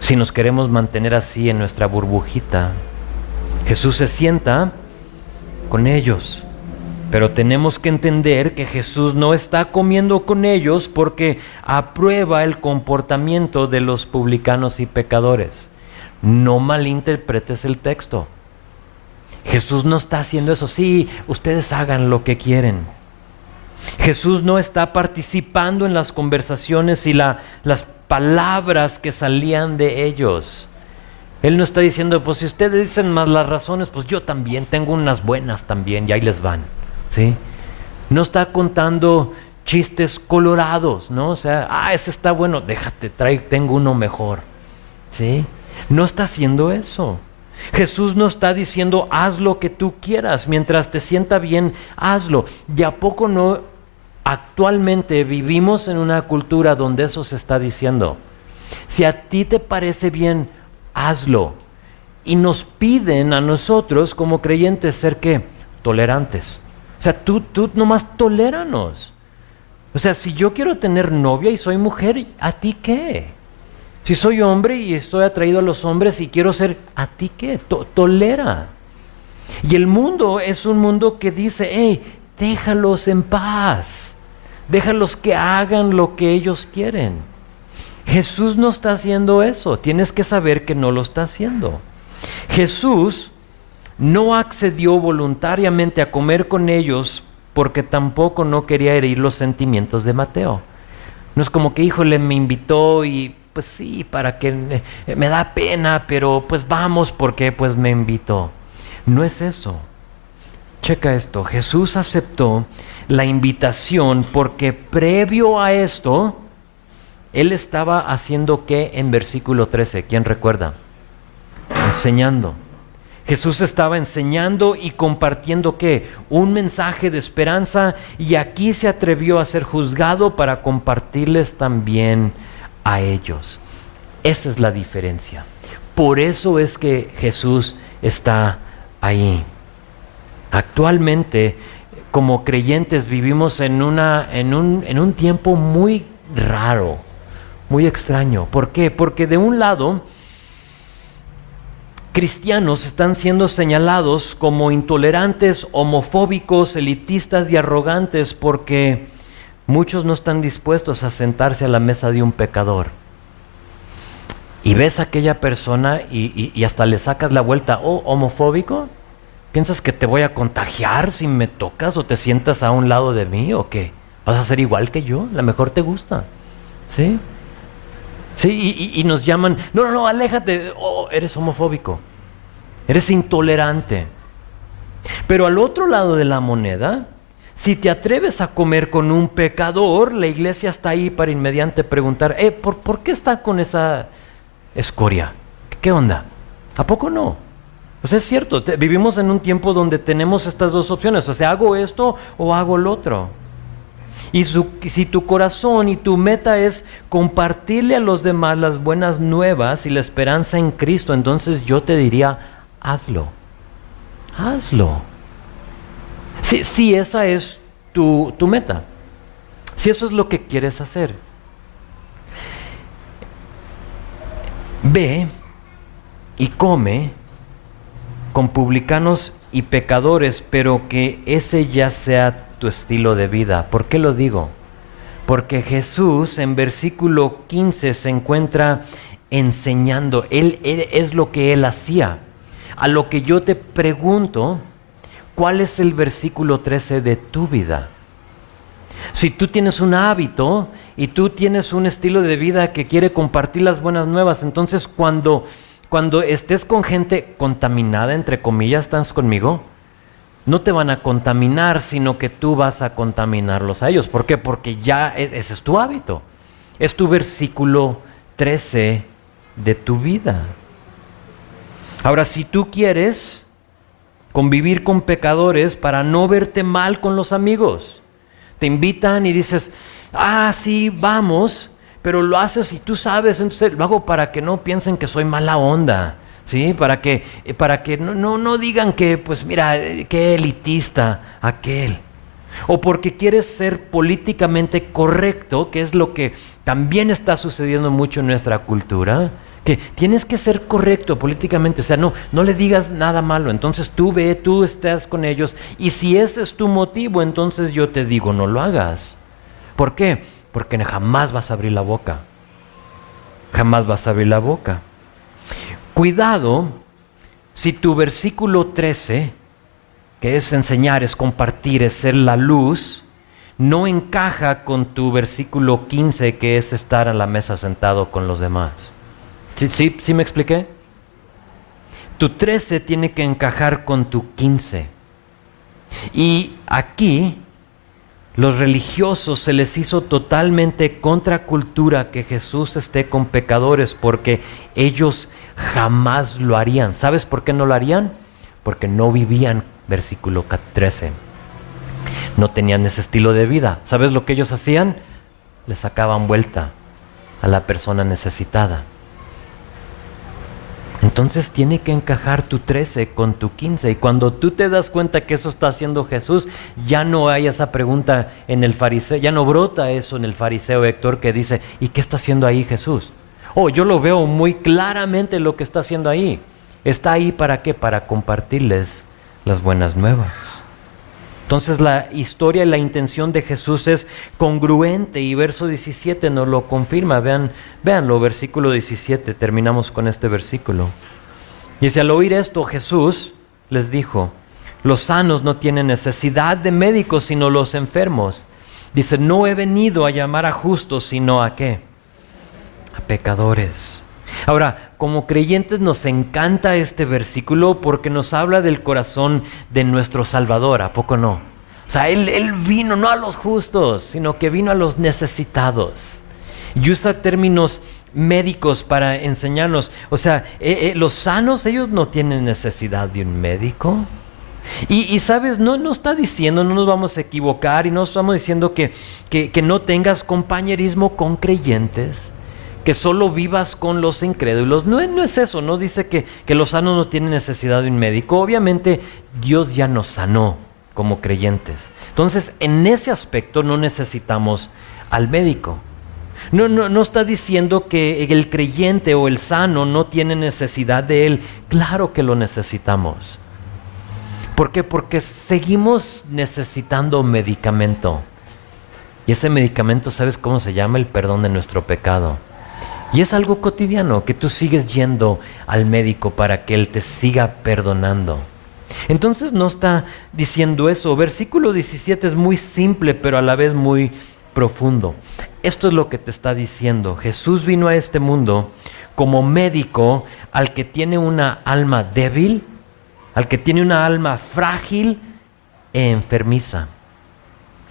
Si nos queremos mantener así en nuestra burbujita. Jesús se sienta con ellos, pero tenemos que entender que Jesús no está comiendo con ellos porque aprueba el comportamiento de los publicanos y pecadores. No malinterpretes el texto. Jesús no está haciendo eso. Sí, ustedes hagan lo que quieren. Jesús no está participando en las conversaciones y las palabras que salían de ellos. Él no está diciendo, pues si ustedes dicen más las razones, pues yo también tengo unas buenas también y ahí les van. ¿Sí? No está contando chistes colorados, ¿no? O sea, ese está bueno, déjate, tengo uno mejor. ¿Sí? No está haciendo eso. Jesús no está diciendo, haz lo que tú quieras, mientras te sienta bien, hazlo. ¿Y a poco no actualmente vivimos en una cultura donde eso se está diciendo? Si a ti te parece bien, hazlo. Y nos piden a nosotros como creyentes ser ¿qué? Tolerantes. O sea, tú nomás toléranos. O sea, si yo quiero tener novia y soy mujer, ¿a ti qué? Si soy hombre y estoy atraído a los hombres y quiero ser, ¿a ti qué? Tolera. Y el mundo es un mundo que dice, hey, déjalos en paz. Déjalos que hagan lo que ellos quieren. Jesús no está haciendo eso. Tienes que saber que no lo está haciendo. Jesús no accedió voluntariamente a comer con ellos porque tampoco no quería herir los sentimientos de Mateo. No es como que, híjole, me invitó y pues sí, para que me da pena, pero pues vamos porque pues me invitó. No es eso. Checa esto, Jesús aceptó la invitación porque previo a esto, Él estaba haciendo ¿qué? En versículo 13, ¿quién recuerda? Enseñando. Jesús estaba enseñando y compartiendo ¿qué? Un mensaje de esperanza, y aquí se atrevió a ser juzgado para compartirles también a ellos. Esa es la diferencia. Por eso es que Jesús está ahí. Actualmente, como creyentes, vivimos en un tiempo muy raro, muy extraño. ¿Por qué? Porque de un lado, cristianos están siendo señalados como intolerantes, homofóbicos, elitistas y arrogantes porque muchos no están dispuestos a sentarse a la mesa de un pecador. Y ves a aquella persona y hasta le sacas la vuelta. ¿Oh, homofóbico? ¿Piensas que te voy a contagiar si me tocas o te sientas a un lado de mí o qué? ¿Vas a ser igual que yo? A lo mejor te gusta. ¿Sí? Sí, y nos llaman, no, aléjate, eres homofóbico, eres intolerante. Pero al otro lado de la moneda, si te atreves a comer con un pecador, la iglesia está ahí para inmediatamente preguntar, ¿por qué está con esa escoria? ¿Qué onda? ¿A poco no? O sea, es cierto, vivimos en un tiempo donde tenemos estas dos opciones, o sea, hago esto o hago lo otro. Y si tu corazón y tu meta es compartirle a los demás las buenas nuevas y la esperanza en Cristo, entonces yo te diría, hazlo. Hazlo. Si esa es tu meta, si eso es lo que quieres hacer, ve y come con publicanos y pecadores, pero que ese ya sea tu estilo de vida. ¿Por qué lo digo? Porque Jesús en versículo 15 se encuentra enseñando. Él es lo que Él hacía. A lo que yo te pregunto, ¿cuál es el versículo 13 de tu vida? Si tú tienes un hábito y tú tienes un estilo de vida que quiere compartir las buenas nuevas, entonces cuando estés con gente contaminada, entre comillas, ¿estás conmigo? no te van a contaminar, sino que tú vas a contaminarlos a ellos. ¿Por qué? Porque ya ese es tu hábito. Es tu versículo 13 de tu vida. Ahora, si tú quieres convivir con pecadores para no verte mal con los amigos, te invitan y dices, sí, vamos, pero lo haces y tú sabes, entonces lo hago para que no piensen que soy mala onda. ¿Sí? Para que no digan que, pues mira, qué elitista aquel. O porque quieres ser políticamente correcto, que es lo que también está sucediendo mucho en nuestra cultura, que tienes que ser correcto políticamente, o sea, no le digas nada malo, entonces tú estás con ellos, y si ese es tu motivo, entonces yo te digo, no lo hagas. ¿Por qué? Porque jamás vas a abrir la boca. Jamás vas a abrir la boca. Cuidado si tu versículo 13, que es enseñar, es compartir, es ser la luz, no encaja con tu versículo 15, que es estar a la mesa sentado con los demás. ¿Sí me expliqué? Tu 13 tiene que encajar con tu 15. Y aquí los religiosos se les hizo totalmente contracultura que Jesús esté con pecadores, porque ellos jamás lo harían. ¿Sabes por qué no lo harían? Porque no vivían, versículo 13. No tenían ese estilo de vida. ¿Sabes lo que ellos hacían? Le sacaban vuelta a la persona necesitada. Entonces tiene que encajar tu 13 con tu 15. Y cuando tú te das cuenta que eso está haciendo Jesús, ya no hay esa pregunta en el fariseo, ya no brota eso en el fariseo Héctor que dice, ¿y qué está haciendo ahí Jesús? Yo lo veo muy claramente lo que está haciendo ahí. Está ahí ¿para qué? Para compartirles las buenas nuevas. Entonces la historia y la intención de Jesús es congruente, y verso 17 nos lo confirma. Véanlo, versículo 17, terminamos con este versículo. Dice, al oír esto Jesús les dijo, los sanos no tienen necesidad de médicos sino los enfermos. Dice, no he venido a llamar a justos sino ¿a qué? A pecadores. Ahora, como creyentes nos encanta este versículo porque nos habla del corazón de nuestro Salvador, ¿a poco no? O sea, Él vino no a los justos, sino que vino a los necesitados. Y usa términos médicos para enseñarnos. O sea, los sanos, ellos no tienen necesidad de un médico. Y sabes, no está diciendo, no nos vamos a equivocar, y no estamos diciendo que no tengas compañerismo con creyentes, que solo vivas con los incrédulos. No es eso, no dice que los sanos no tienen necesidad de un médico. Obviamente Dios ya nos sanó como creyentes. Entonces, en ese aspecto no necesitamos al médico. No está diciendo que el creyente o el sano no tiene necesidad de él. Claro que lo necesitamos. ¿Por qué? Porque seguimos necesitando medicamento. Y ese medicamento, ¿sabes cómo se llama? El perdón de nuestro pecado. Y es algo cotidiano, que tú sigues yendo al médico para que él te siga perdonando. Entonces no está diciendo eso. Versículo 17 es muy simple, pero a la vez muy profundo. Esto es lo que te está diciendo. Jesús vino a este mundo como médico al que tiene una alma débil, al que tiene una alma frágil e enfermiza.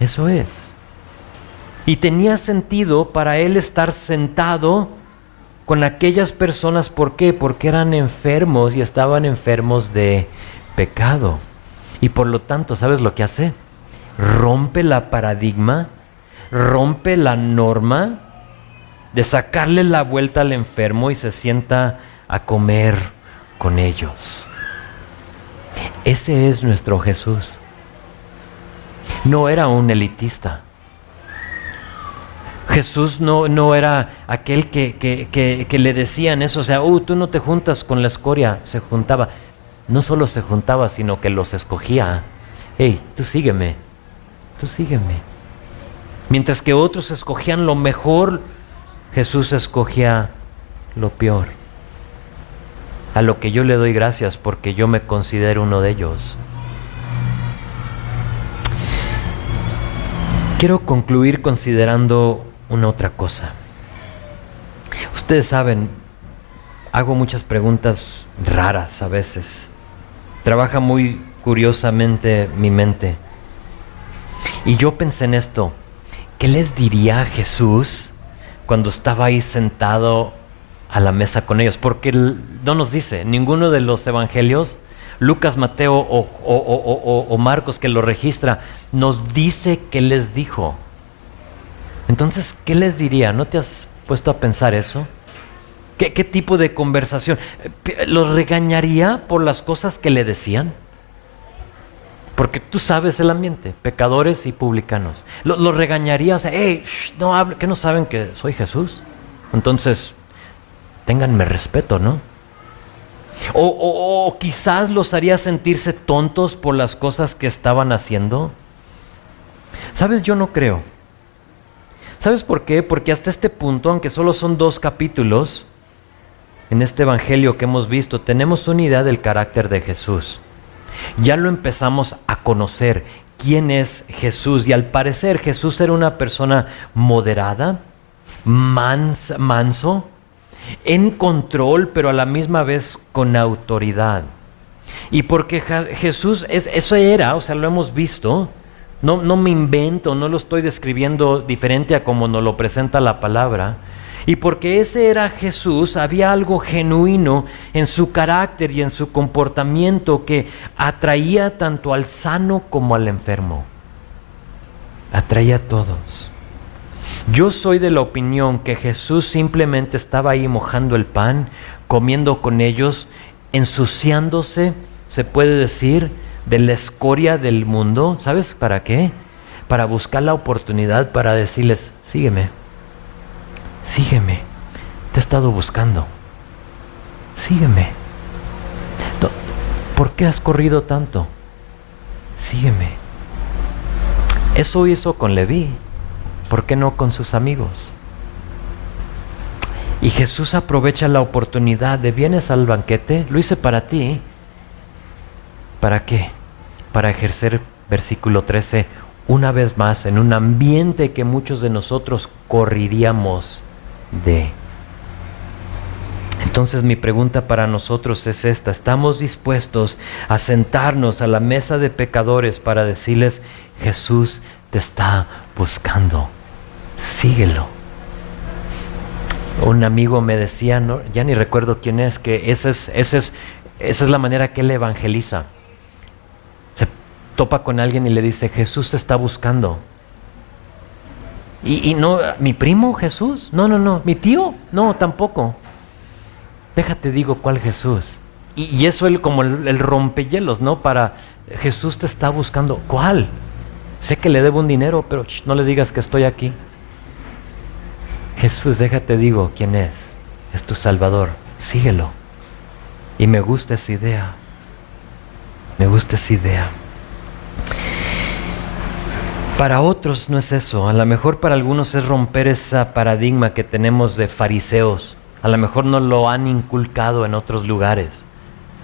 Eso es. Y tenía sentido para él estar sentado con aquellas personas. ¿Por qué? Porque eran enfermos y estaban enfermos de pecado. Y por lo tanto, ¿sabes lo que hace? Rompe la paradigma, rompe la norma de sacarle la vuelta al enfermo y se sienta a comer con ellos. Ese es nuestro Jesús. No era un elitista. Jesús no era aquel que le decían eso, o sea, tú no te juntas con la escoria. Se juntaba, no solo se juntaba, sino que los escogía. Hey, tú sígueme. Mientras que otros escogían lo mejor, Jesús escogía lo peor. A lo que yo le doy gracias porque yo me considero uno de ellos. Quiero concluir considerando una otra cosa. Ustedes saben, hago muchas preguntas raras a veces. Trabaja muy curiosamente mi mente. Y yo pensé en esto, ¿qué les diría Jesús cuando estaba ahí sentado a la mesa con ellos? Porque no nos dice, ninguno de los evangelios, Lucas, Mateo o Marcos que lo registra, nos dice qué les dijo. Entonces, ¿qué les diría? ¿No te has puesto a pensar eso? ¿Qué tipo de conversación? ¿Los regañaría por las cosas que le decían? Porque tú sabes el ambiente, pecadores y publicanos. Los regañaría, o sea, hey, no hable, ¿qué no saben que soy Jesús? Entonces, ténganme respeto, ¿no? O quizás los haría sentirse tontos por las cosas que estaban haciendo. ¿Sabes? Yo no creo. ¿Sabes por qué? Porque hasta este punto, aunque solo son 2 capítulos, en este evangelio que hemos visto, tenemos una idea del carácter de Jesús. Ya lo empezamos a conocer, quién es Jesús. Y al parecer Jesús era una persona moderada, manso, en control, pero a la misma vez con autoridad. Y porque Jesús, eso era, o sea, lo hemos visto. No me invento, no lo estoy describiendo diferente a como nos lo presenta la palabra. Y porque ese era Jesús, había algo genuino en su carácter y en su comportamiento que atraía tanto al sano como al enfermo. Atraía a todos. Yo soy de la opinión que Jesús simplemente estaba ahí mojando el pan, comiendo con ellos, ensuciándose, se puede decir, de la escoria del mundo. ¿Sabes para qué? Para buscar la oportunidad para decirles, sígueme, sígueme, te he estado buscando, sígueme. ¿Por qué has corrido tanto? Sígueme. Eso hizo con Leví, ¿por qué no con sus amigos? Y Jesús aprovecha la oportunidad de vienes al banquete, lo hice para ti. ¿Para qué? Para ejercer, versículo 13, una vez más en un ambiente que muchos de nosotros correríamos de. Entonces mi pregunta para nosotros es esta: ¿estamos dispuestos a sentarnos a la mesa de pecadores para decirles, Jesús te está buscando, síguelo? Un amigo me decía, no, ya ni recuerdo quién es, que esa es la manera que él evangeliza. Se topa con alguien y le dice, Jesús te está buscando. Y no, ¿mi primo Jesús? No, ¿mi tío? No, tampoco. Déjate digo cuál Jesús. Y eso es como el rompehielos, ¿no? Para Jesús te está buscando. ¿Cuál? Sé que le debo un dinero, pero no le digas que estoy aquí. Jesús, déjate digo quién es. Es tu Salvador. Síguelo. Y me gusta esa idea. Me gusta esa idea. Para otros no es eso. A lo mejor para algunos es romper ese paradigma que tenemos de fariseos. A lo mejor no lo han inculcado en otros lugares.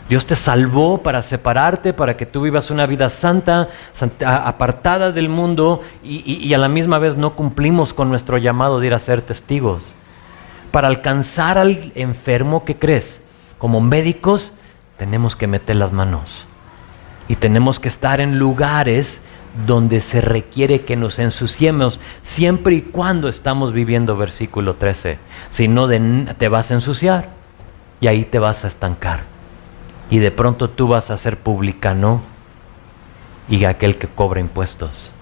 Dios te salvó para separarte, para que tú vivas una vida santa, apartada del mundo, y a la misma vez no cumplimos con nuestro llamado de ir a ser testigos. Para alcanzar al enfermo, ¿qué crees? Como médicos tenemos que meter las manos. Y tenemos que estar en lugares donde se requiere que nos ensuciemos, siempre y cuando estamos viviendo versículo 13. Si no, te vas a ensuciar y ahí te vas a estancar. Y de pronto tú vas a ser publicano y aquel que cobra impuestos.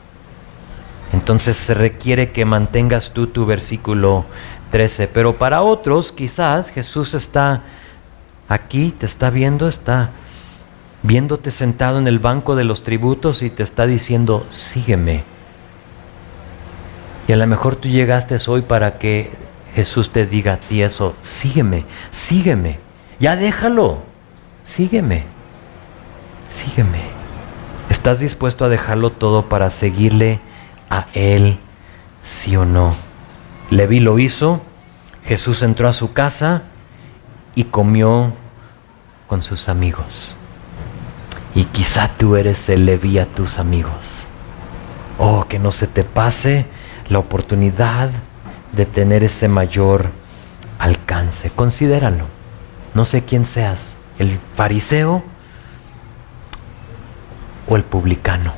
Entonces se requiere que mantengas tú tu versículo 13. Pero para otros quizás Jesús está aquí, te está viendo, está viéndote sentado en el banco de los tributos y te está diciendo, sígueme. Y a lo mejor tú llegaste hoy para que Jesús te diga a ti eso, sígueme, sígueme, ya déjalo, sígueme, sígueme. ¿Estás dispuesto a dejarlo todo para seguirle a Él, sí o no? Leví lo hizo, Jesús entró a su casa y comió con sus amigos. Y quizá tú eres el Leví a tus amigos. Oh, que no se te pase la oportunidad de tener ese mayor alcance. Considéralo. No sé quién seas, el fariseo o el publicano?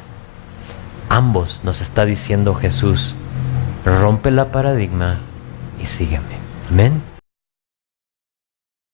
Ambos nos está diciendo Jesús, rompe la paradigma y sígueme. Amén.